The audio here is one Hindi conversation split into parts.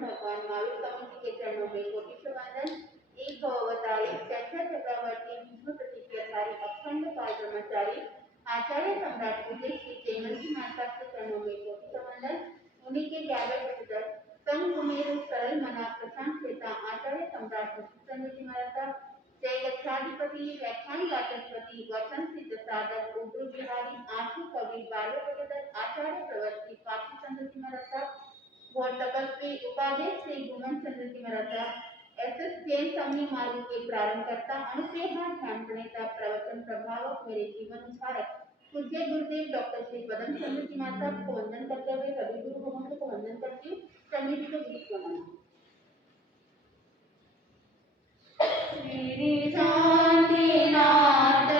भगवान महावीर स्वामी जी के चरणों में कोटि से वंदन। एक भव अवतारी चंचल चक्रवर्ती विष्णु प्रतिज्ञाधारी अखंड काल ब्रह्मचारी आचार्य सम्राट पूज्य श्री चैतन्य जी महाराज के चरणों में कोटि से वंदन। उन्हीं के 11 प्रतिदर संग सुमेरु सरल मना प्रशांत चेता आचार्य सम्राट चंद्र जी महाराज जय लक्षाधिपति व्याख्यान वाचस्पति वचन सिद्ध साधक उग्र बिहारी आशु कवि बालो प्रगत आचार्य प्रवर्ती पापी चंद्र जी महाराज घोर तपस्वी उपादेश श्री गुमन चंद्र जी महाराज एसएस जैन समूह मार्ग के प्रारंभ करता अनुप्रेरणा ध्यान प्रणेता प्रवचन प्रभावक मेरे जीवन उद्धारक पूज्य गुरुदेव डॉक्टर श्री पदम चंद्र जी महाराज को वंदन करते हुए सभी गुरु भगवान को वंदन करती हूँ। समिति को विधि प्रणाम। मेरी शांतिनाथ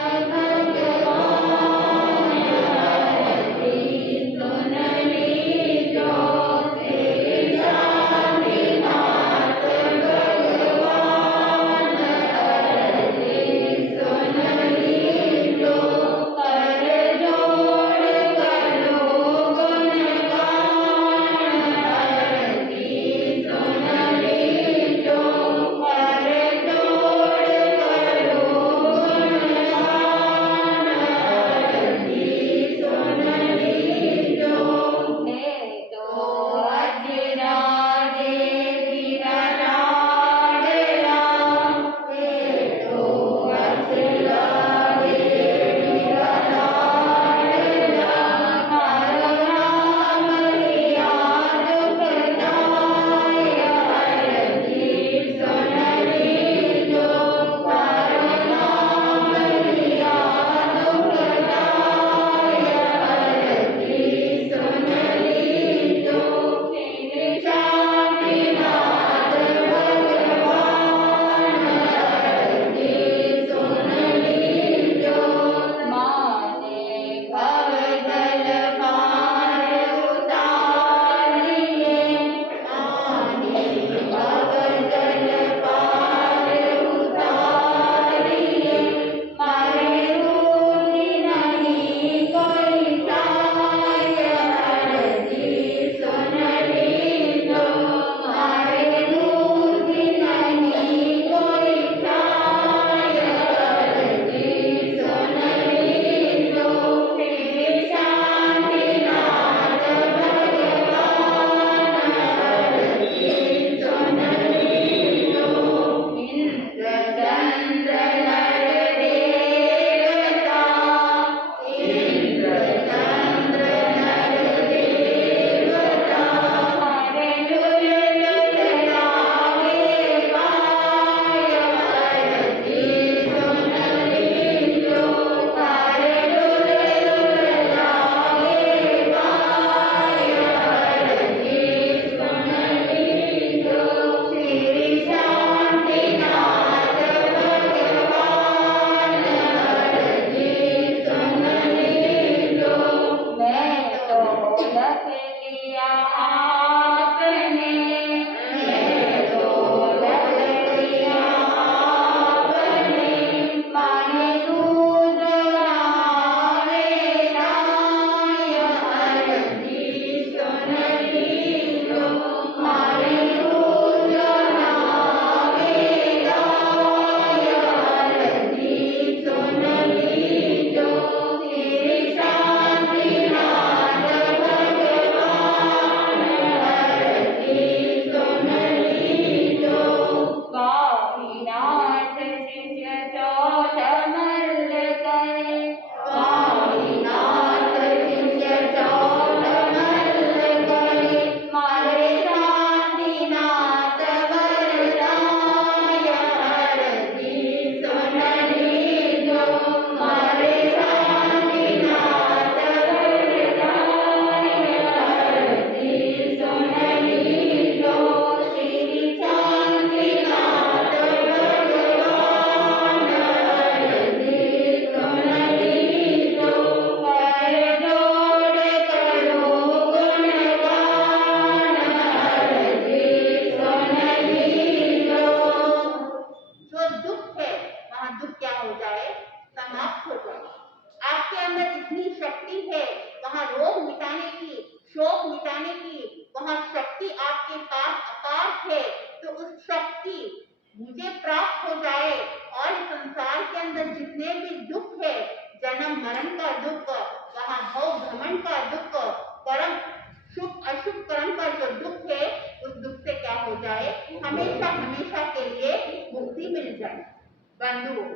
बंधुओं,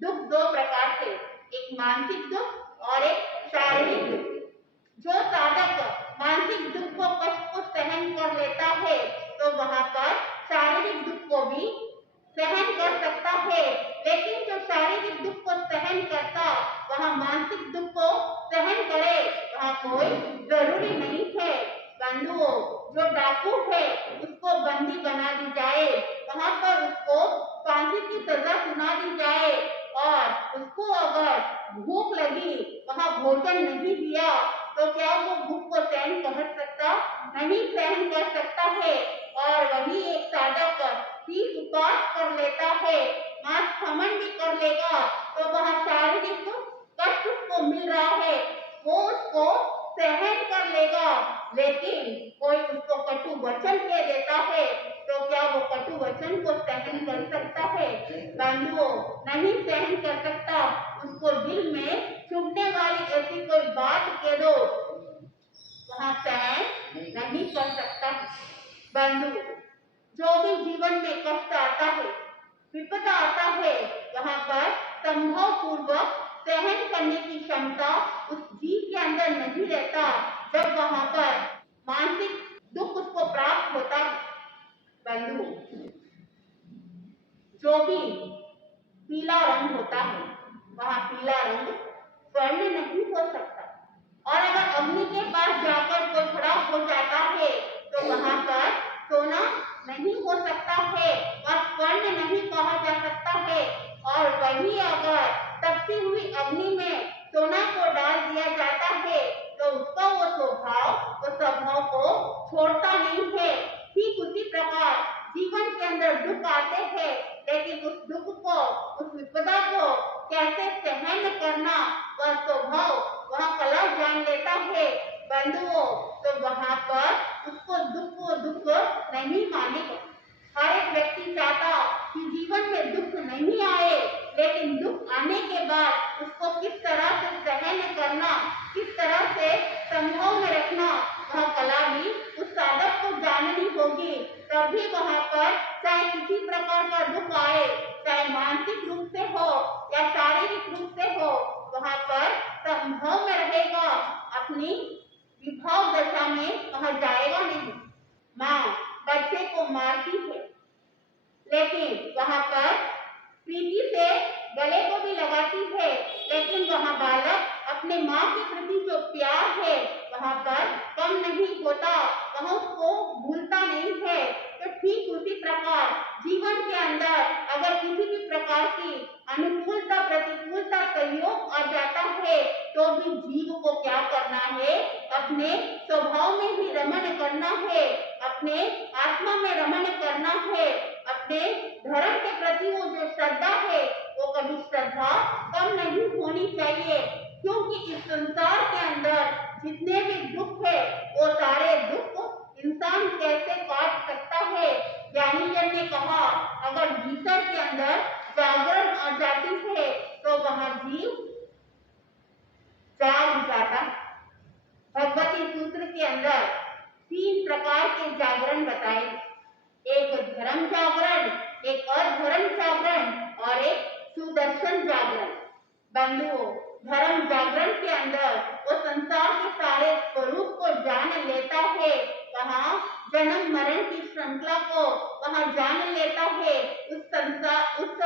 दुख दो प्रकार के, एक मानसिक दुख और एक शारीरिक दुख। जो साधक मानसिक दुख को कष्ट को सहन कर लेता है तो वहां पर शारीरिक दुख को भी सहन कर सकता है, लेकिन जो शारीरिक दुख को सहन करता वह मानसिक दुख को सहन करे वह कोई जरूरी नहीं है। बंधुओं, जो डाकू है उसको बंदी बना दी जाए, वहां पर उसको फांसी की सजा सुना दी जाए और उसको अगर भूख लगी वहां भोजन नहीं दिया तो क्या वो भूख को सहन कर सकता? नहीं सहन कर सकता है। और वही एक साधक 30 उपवास कर लेता है, मांस खमन भी कर लेगा तो वह शारीरिक कष्ट उसको मिल रहा है वो उसको सहन कर लेगा, लेकिन कोई उसको कटु वचन कह देता है तो क्या वो कटु वचन को सहन कर सकता है? बंधुओं, नहीं सहन कर सकता। उसको दिल में चुभने वाली ऐसी कोई बात कह दो वहां सहन नहीं कर सकता। बंधु, जो भी जीवन में कष्ट आता है, विपदा आता है, वहां पर संभव पूर्वक सहन करने की क्षमता उस जीव के अंदर नहीं रहता। जब वहां पर मानसिक दुख उसको प्राप्त होता है, बंधु, जो भी पीला रंग होता है वह पीला रंग स्वर्ण नहीं हो सकता। और अगर अग्नि के पास जाकर कोई खड़ा हो जाता है तो वहां पर सोना नहीं हो सकता है और स्वर्ण नहीं कहा जा सकता है। और वही अगर तपती हुई अग्नि में सोना को डाल दिया जाता है तो उसका वो स्वभाव को छोड़ता नहीं है। ठीक उसी प्रकार जीवन के अंदर दुख आते हैं, लेकिन उस दुख को, उस विपदा को कैसे सहन करना वह स्वभाव, वह कला जान लेता है। बंधुओं, तो वहां पर उसको दुख नहीं मानेगा। हर एक व्यक्ति चाहता कि जीवन में दुख नहीं आए, लेकिन दुख आने के बाद उसको किस तरह से सहन करना, किस तरह से संभव में रखना, वह कला भी उस साधक को जाननी होगी। तभी वहां पर चाहे किसी प्रकार का दुख आए, चाहे मानसिक रूप से हो या शारीरिक रूप से हो, वहां पर संभव में रहेगा। अपनी विभव दशा में वह जाएगा नहीं। माँ बच्चे को मारती है, लेकिन वहां पर प्रीति से गले को भी लगाती है, लेकिन वहां बालक अपने माँ के प्रति जो प्यार है वहां पर कम नहीं होता, वह उसको भूलता नहीं है। तो ठीक उसी प्रकार जीवन के अंदर अगर किसी भी प्रकार की अनुकूलता प्रतिकूलता सहयोग आ जाता है तो भी जीव को क्या करना है? अपने स्वभाव में ही रमण करना है, अपने आत्मा में रमण करना है। अपने धर्म के प्रति वो जो श्रद्धा है वो कभी श्रद्धा कम नहीं होनी चाहिए, क्योंकि इस संसार के अंदर जितने भी दुख है वो सारे दुख इंसान कैसे काट सकता है। ज्ञानी जन ने कहा अगर भीतर के अंदर जागरण आ जाती है तो वह जीव जाग जाता है। भगवती सूत्र के अंदर 3 प्रकार के जागरण बताए, एक धर्म जागरण, एक अधर्म जागरण और एक सुदर्शन जागरण। बंधुओं, धर्म जागरण के अंदर वो संसार के सारे स्वरूप को जान लेता है, वहाँ जन्म मरण की श्रृंखला को वहाँ जान लेता है। उस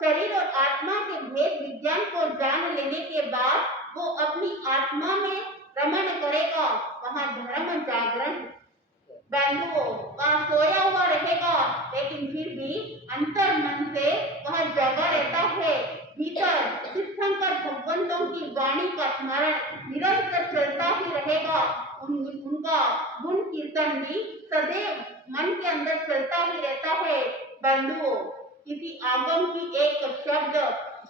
शरीर और आत्मा के भेद विज्ञान को जान लेने के बाद वो अपनी आत्मा में रमण करेगा, वहाँ धर्म जागरण। बंधुओं, वह सोया हुआ रहेगा लेकिन फिर भी अंतर मन से वह जगा रहता है। भीतर तीर्थंकर भगवंतों की वाणी का स्मरण निरंतर चलता ही रहेगा। उनका गुण कीर्तन भी सदैव मन के अंदर चलता ही रहता है। बंधुओं, किसी आगम की एक शब्द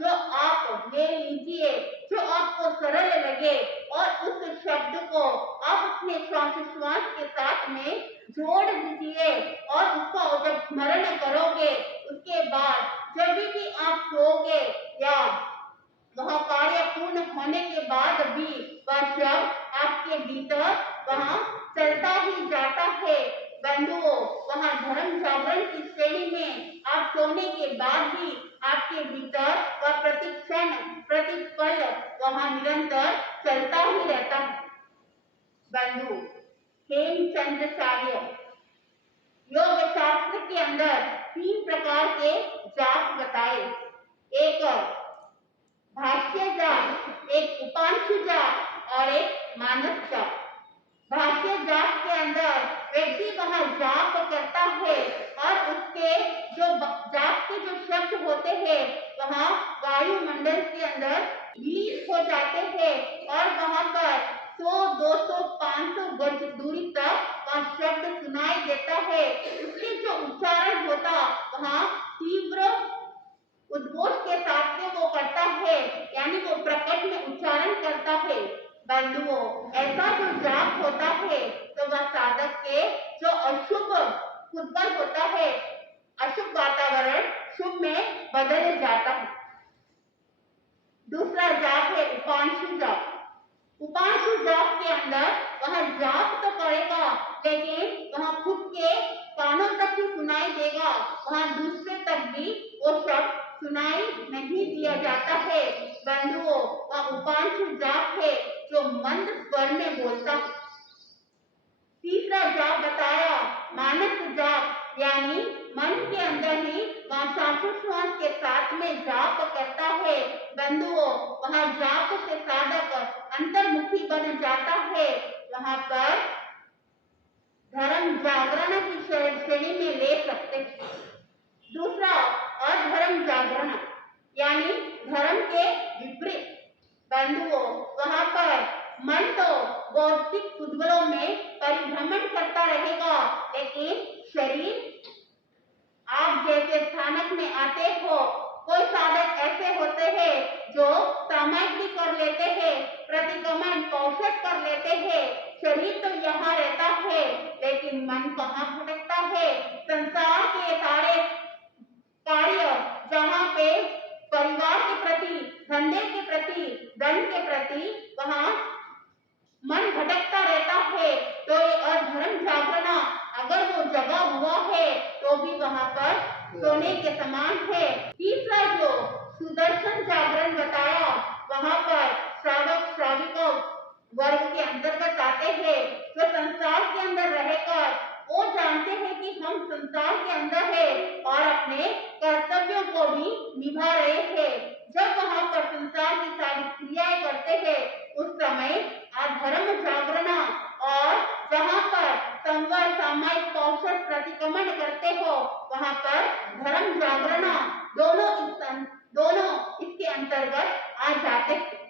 जो आप ले लीजिए, जो आपको सरल लगे और उस शब्द को आप अपने श्वास के साथ में जोड़ दीजिए और उसका जब स्मरण करोगे उसके बाद जब भी आप सोओगे या वह कार्य पूर्ण होने के बाद भी वह शब्द आपके भीतर वहाँ चलता ही जाता है। बंधुओं, वहाँ धर्म जागरण की श्रेणी में आप सोने के बाद भी आपके भीतर वह प्रतिक्षण प्रतिपल वहां निरंतर चलता ही रहता है। बंधु हेमचंद्राचार्य योग शास्त्र के अंदर 3 प्रकार के जाप बताए, एक भाष्य जाप, एक उपांशु जाप और एक मानस जाप। भाष्य जाप के अंदर व्यक्ति वहां जाप करता है और उसके जो जाप के जो शब्द होते हैं वहां वायुमंडल के अंदर विलीन हो जाते हैं और वहां पर 100, 200, 500 गज दूरी तक वह शब्द सुनाई देता है। उसके जो उच्चारण होता वहां तीव्र उद्घोष के साथ में वो करता है, यानी वो प्रकट में उच्चारण करता है। बंधुओं, ऐसा जो जाप होता है तो वह साधक के जो अशुभ फुटबॉल होता है, अशुभ वातावरण शुभ में बदल जाता है। दूसरा जाप है उपांशु जाप। उपांशु जाप के अंदर वह जाप तो करेगा लेकिन वह खुद के कानों तक ही सुनाई देगा, वहां दूसरे तक भी वो शब्द सुनाई नहीं दिया जाता है। बंधुओं, वह उपांशु जाप है जो मंद स्वर में बोलता है। तीसरा जाप बताया मानस जाप, यानी मन के अंदर ही वह श्वासोच्छ्वास के साथ में जाप करता है। बंधुओं, वह जाप से साधक अंतर्मुखी बन जाता है। वहां पर धर्म जागरण की श्रेणी में ले सकते हैं। दूसरा अधर्म जागरण, यानी धर्म के विपरीत। बंधुओं, वहां पर मन तो भौतिक कुतूहलों में परिभ्रमण करता रहेगा, लेकिन शरीर आप जैसे स्थानक में आते हो, कोई साधक ऐसे होते हैं जो सामायिक भी कर लेते हैं, प्रतिगमन कौशल कर लेते हैं। शरीर तो यहाँ रहता है लेकिन मन कहाँ भटकता है। संसार के सारे कार्य जहाँ पे परिवार के प्रति, धंधे के प्रति, धन के प्रति वहाँ मन भटकता रहता है, तो ये अधर्म जागरण अगर वो जगा हुआ है तो भी वहां पर सोने के समान है। तीसरा जो सुदर्शन जागरण बताया, वहां पर श्रावक श्राविका वर्ग के अंतर्गत आते हैं, जो संसार के अंदर रहकर वो जानते हैं कि हम संसार के अंदर है और अपने कर्तव्यों को भी निभा रहे हैं। जब वहां पर संसार की सारी क्रियाएं करते हैं उस समय अधर्म जागरण, और जहां पर संवर सामायिक कौशल प्रतिक्रमण करते हो वहां पर धर्म जागरण, दोनों इसके अंतर्गत आ जाते हैं।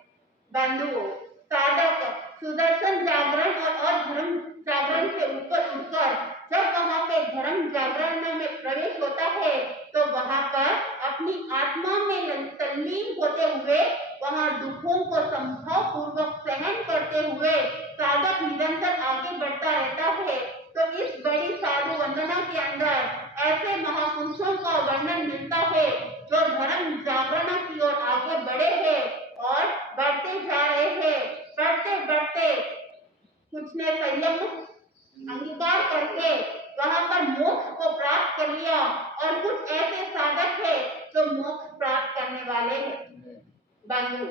बंधुओं, साधक सुदर्शन जागरण और अधर्म जागरण से ऊपर उठकर जब वहां पे धर्म जागरण में प्रवेश होता है तो वहां पर अपनी आत्मा में तल्लीन होते हुए वहां दुखों को संभव पूर्वक सहन करते हुए साधक निरंतर आगे बढ़ता रहता है। तो इस बड़ी साधु वंदना के अंदर ऐसे महापुरुषों का वर्णन मिलता है जो धर्म जागरण की ओर आगे बढ़े हैं और बढ़ते जा रहे हैं। बढ़ते बढ़ते कुछ ने संयम अंगीकार करके वहां पर मोक्ष को प्राप्त कर लिया और कुछ ऐसे साधक है जो मोक्ष प्राप्त करने वाले हैं। बंधु,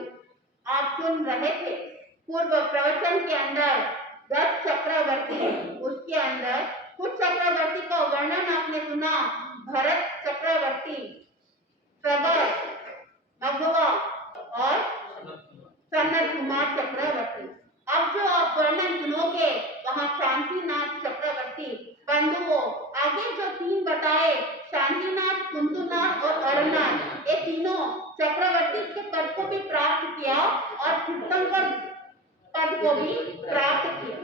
आप सुन रहे थे पूर्व प्रवचन के अंदर 10 चक्रवर्ती, उसके अंदर कुछ चक्रवर्ती का वर्णन आपने सुना, भरत चक्रवर्ती, सगर, मघवा और सनत कुमार चक्रवर्ती। अब जो आप वर्णन सुनोगे वहां शांतिनाथ चक्रवर्ती। बंधुओं, आगे जो 3 बताए शांतिनाथ, कुंतुनाथ और अरनाथ, ये तीनों चक्रवर्ती के पद को भी प्राप्त किया और तीर्थंकर पद को भी प्राप्त किया।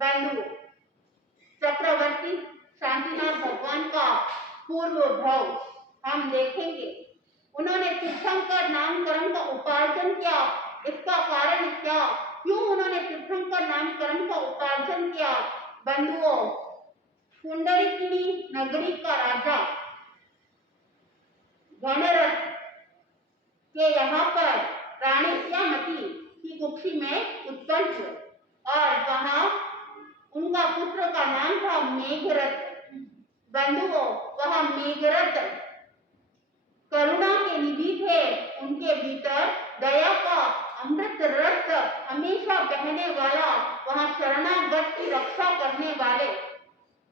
बंधु, चक्रवर्ती शांतिनाथ भगवान का पूर्व भाव हम देखेंगे। उन्होंने तीर्थंकर नामकरण का उपार्जन किया, इसका कारण क्या, क्यों उन्होंने तीर्थंकर नामकरण का उपार्जन किया? बंधुओं, पुंडरीकिनी नगरी का राजा गणरथ के यहाँ पर रानी श्यामती की कुक्षी में उत्पन्न हुए और वहां उनका पुत्र का नाम था मेघरथ। बंधुओं, वह मेघरथ करुणा के निधि थे। उनके भीतर दया का अमृत रस हमेशा बहने वाला, वहां शरणागत की रक्षा करने वाले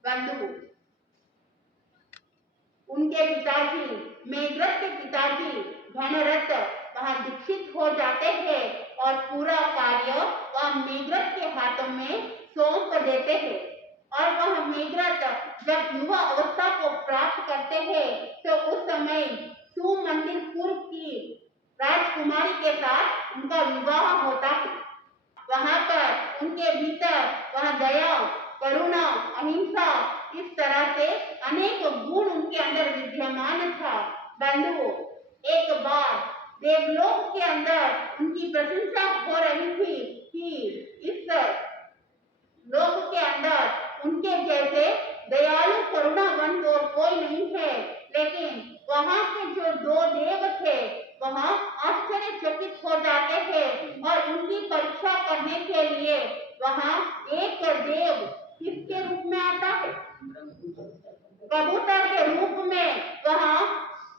बंधु। उनके पिताजी, मेघरथ के पिताजी घनरथ वहां दीक्षित हो जाते हैं और पूरा कार्य वह मेघरथ के हाथों में सौंप देते हैं। और वह मेघरथ जब युवा अवस्था को प्राप्त करते हैं तो उस समय सुमंदिरपुर की राजकुमारी के साथ उनका विवाह होता है। वहां पर उनके भीतर वह दया, करुणा, अहिंसा, इस तरह से अनेक गुण उनके अंदर विद्यमान था। बंधुओं, एक बार देवलोक के अंदर उनकी प्रशंसा हो रही थी कि इस लोक के अंदर उनके जैसे दयालु करुणावंत और कोई नहीं है। लेकिन वहां के जो दो देव थे वहां आश्चर्यचकित हो जाते हैं और उनकी परीक्षा करने के लिए वहां एक देव किसके रूप में आता है? कबूतर के रूप में वहां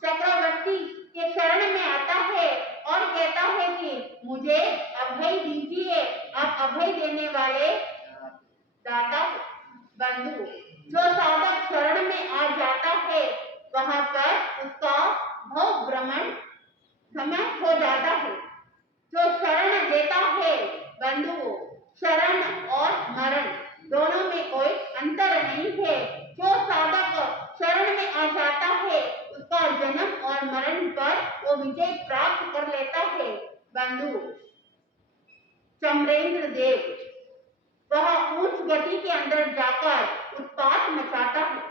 चक्रवर्ती के शरण में आता है और कहता है कि मुझे अभय दीजिए, आप अभय देने वाले दाता बंधु। जो साधक शरण में आ जाता है वहां पर उसका भव भ्रमण समय हो जाता है। जो शरण देता है बंधुओं, शरण और मरण दोनों में कोई अंतर नहीं है। जो साधक शरण में आ जाता है उसका जन्म और मरण पर वो विजय प्राप्त कर लेता है। बंधु, चमरेंद्र देव वह उच्च गति के अंदर जाकर उत्पात मचाता है,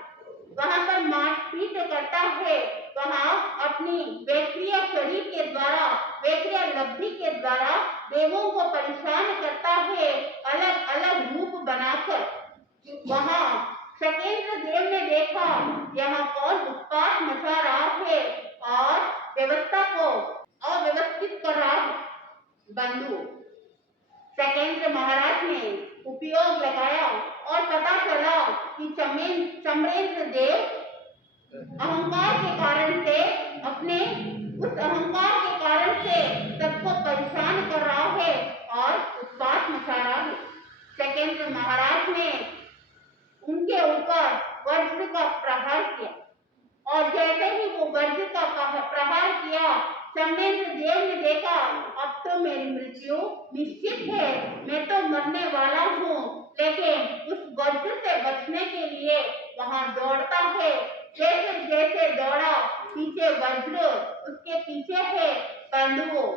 वहां पर मारपीट करता है, वहां अपनी वैक्रिय शरीर के द्वारा, वैक्रिय लब्धि के द्वारा देवों को परेशान करता है, अलग अलग रूप बनाकर। वहां शकेंद्र देव ने देखा यहाँ कौन उत्पात मचा रहा है और व्यवस्था को अव्यवस्थित कर रहा है। बंधु, शकेंद्र महाराज ने उपयोग लगाया और पता चला कि चमरेंद्र देव अहंकार के कारण से, अपने उस अहंकार के कारण से सबको परेशान कर रहा है और उत्पात मचा रहा है। शकेंद्र महाराज ने उनके ऊपर वज्र का प्रहार किया और जैसे ही वो वज्र का प्रहार किया, चमरेंद्र देव ने देखा अब तो मेरी मृत्यु निश्चित है, मैं तो मरने वाला हूँ। लेकिन उस वज्र से बचने के लिए वहां दौड़ता है। जैसे जैसे दौड़ा, पीछे वज्र उसके पीछे है। बंधुओं,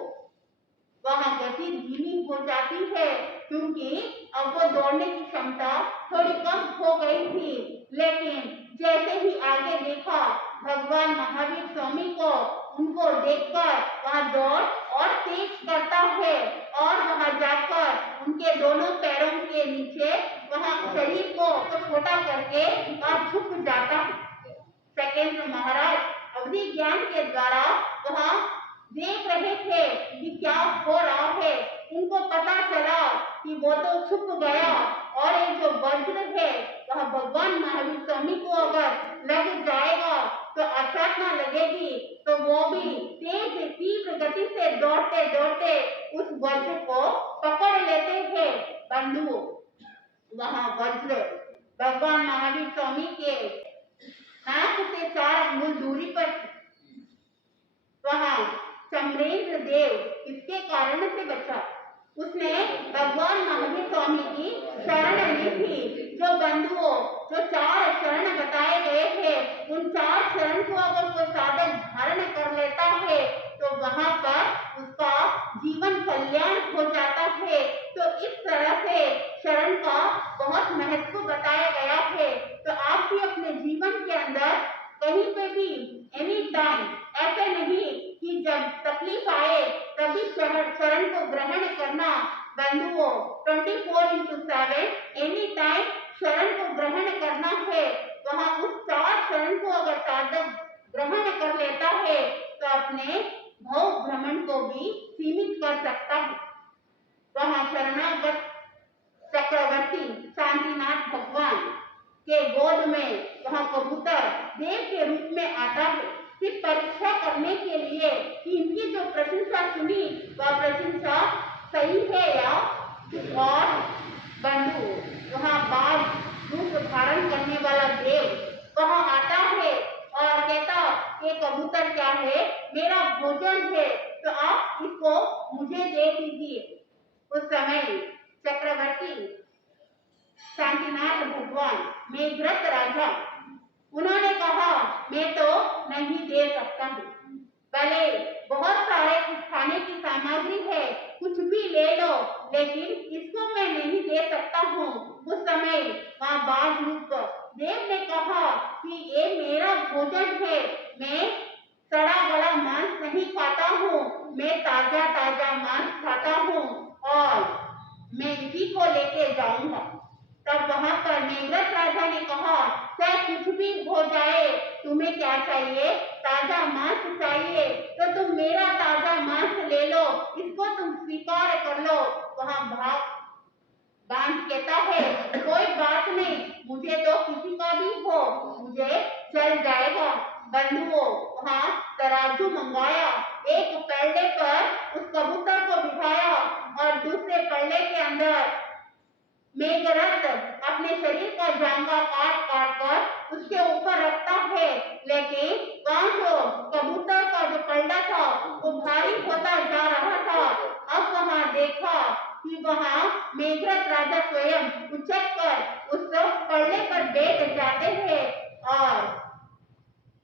वहां गति धीमी हो जाती है क्योंकि अब वो दौड़ने की क्षमता थोड़ी कम हो गई थी। लेकिन जैसे ही आगे देखा भगवान महावीर स्वामी को, उनको देखकर वह दौड़ और तेज करता है और वहां जाकर उनके दोनों पैरों के नीचे वहां शरीर को छोटा करके और झुक जाता है। शकेंद्र महाराज अवधि ज्ञान के द्वारा वहां देख रहे थे कि क्या हो रहा है। उनको पता चला कि वो तो छुप गया और ये जो वज्र है वह भगवान महावीर स्वामी को अगर लग जाएगा तो आसाधना लगेगी, तो वो भी तेज तीव्र गति से दौड़ते दौड़ते उस वज्र को पकड़ लेते हैं। बंधुओं, वहां वज्र भगवान महावीर स्वामी के नाक से 4 अंगुल दूरी पर वहां चमरेंद्र देव इसके कारण से बचा। उसने भगवान महावीर स्वामी की शरण ली थी। जो बंधुओं, जो 4 शरण बताए गए थे, उन 4 शरण को अगर कोई साधक धारण कर लेता है तो वहां पर उसका जीवन कल्याण हो जाता है। तो इस तरह से शरण का बहुत महत्व बताया गया है। तो आप भी अपने जीवन के अंदर कहीं पे भी एनी टाइम ऐसे नहीं कि जब तकलीफ आए तभी शरण को ग्रहण करना। बंधुओं, 24/7 एनी टाइम शरण को ग्रहण करना है। वहां उस 4 शरण को अगर साधक ग्रहण कर लेता है तो अपने भव भ्रमण को भी सीमित कर सकता है। वहां शरणागत चक्रवर्ती शांतिनाथ भगवान के गोद में वहां कबूतर देव के रूप में आता है। सिर्फ परीक्षा करने के लिए कि इनकी जो प्रशंसा सुनी वह प्रशंसा सही है या कुछ और। बंधु, वहाँ बाज रूप धारण करने वाला देव वहाँ आता है और कहता ये कबूतर क्या है, मेरा भोजन है, तो आप इसको मुझे दे दीजिए। उस समय चक्रवर्ती शांतिनाथ भगवान मेघरथ राजा उन्होंने कहा मैं तो नहीं दे सकता हूँ, भले बहुत सारे खाने की सामग्री है, कुछ भी ले लो, लेकिन इसको मैं नहीं दे सकता हूँ। उस समय वहाँ बाज रूप देव ने कहा कि ये मेरा भोजन है, मैं सड़ा गला मांस नहीं खाता हूँ, मैं ताजा ताजा मांस खाता हूँ और मैं इसी को लेके जाऊंगा। तब वहां पर मेघरथ राजा ने कहा चाहे कुछ भी हो जाए, तुम्हें क्या चाहिए, ताजा मांस चाहिए, तो तुम मेरा ताजा मांस ले लो, इसको तुम स्वीकार कर लो। वहां बांस कहता है कोई बात नहीं, मुझे तो किसी का भी हो, मुझे चल जाएगा। बंधुओं, वहां तराजू मंगाया, एक पल्ले पर उस कबूतर को बिठाया और दूसरे पल्ले के अंदर मेघरथ अपने शरीर का जांघा काट काट कर उसके ऊपर रखता है, लेकिन वहाँ जो कबूतर का जो पल्ला था वो भारी होता जा रहा था। अब वहाँ देखा कि वहाँ मेघरथ राजा स्वयं उछल कर उस पल्ले पर बैठ जाते हैं और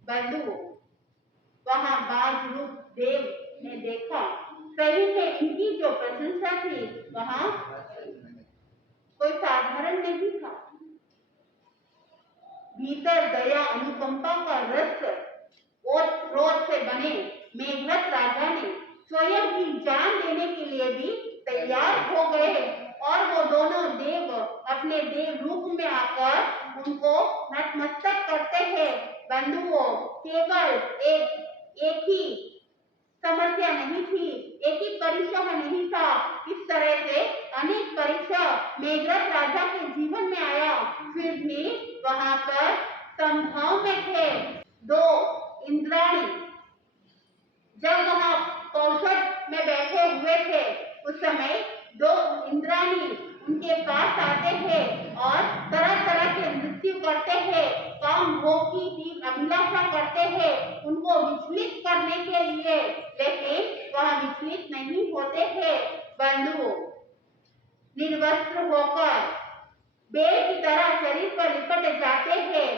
बंधु वहाँ बाज रूप देव ने देखा सही में इनकी जो प्रशंसा थी वहाँ कोई साधारण नहीं था। भीतर दया अनुकंपा का रस और क्रोध से बने मेघरथ राजा ने स्वयं की जान देने के लिए भी तैयार हो गए और वो दोनों देव अपने देव रूप में आकर उनको नतमस्तक करते हैं। बंधुओं, केवल एक ही समस्या नहीं थी, एक ही परीक्षा नहीं था, इस तरह से अनेक परीक्षा मेघरथ राजा के जीवन में आया, फिर भी वहां पर संभव में थे दो इंद्राणी। जब वहां कौशल में बैठे हुए थे उस समय दो इंद्राणी उनके पास आते हैं और तरह तरह के नृत्य करते हैं, काम भोग की तीव्र अभिलाषा करते हैं उनको विचलित करने के लिए, लेकिन वह विचलित नहीं होते हैं। बंधु, निर्वस्त्र होकर बेल की तरह शरीर पर लिपट जाते हैं,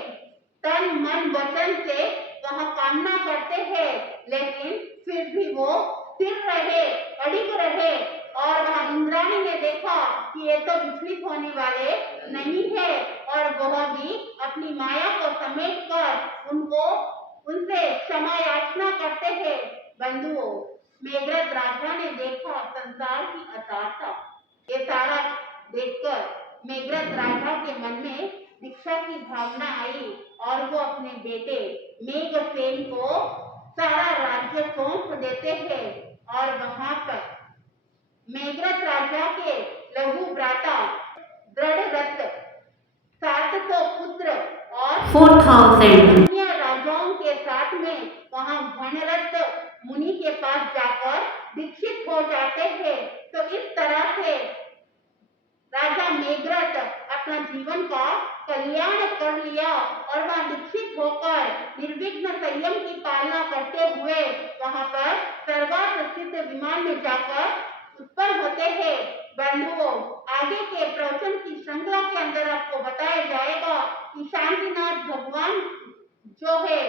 तन मन वचन से वह कामना करते हैं, लेकिन फिर भी वो स्थिर रहे, अडिग रहे और वह इंद्राणी ने देखा कि ये तो विचलित होने वाले नहीं है और वह भी अपनी माया को समेट कर उनसे क्षमा याचना करते हैं। बंधुओं, मेघरथ राजा ने देखा संसार की असारता, ये सारा देखकर मेघरथ राजा के मन में दीक्षा की भावना आई और वो अपने बेटे मेघसेन को सारा राज्य सौंप देते हैं और वहां पर मेघरथ राजा के लघु भ्राता दृढ़रथ 700 पुत्र और 4000 राजाओं के साथ में वहां घनरथ मुनि के पास जाकर दीक्षित हो जाते हैं। तो इस तरह से राजा मेघरथ अपना जीवन का कल्याण कर लिया और वह दीक्षित होकर निर्विघ्न संयम की पालना करते हुए वहां पर स्वर्गात स्थित विमान में जाकर उत्पन्न होते हैं। बंधुओं, आगे के प्रवचन की श्रृंखला के अंदर आपको बताया जाएगा कि शांतिनाथ भगवान जो है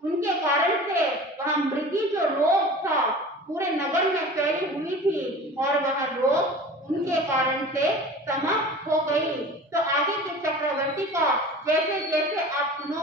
उनके कारण से वहां मृगी जो रोग था पूरे नगर में फैली हुई थी और वह रोग उनके कारण से समाप्त हो गई। तो आगे के चक्रवर्ती का जैसे जैसे आप सुनो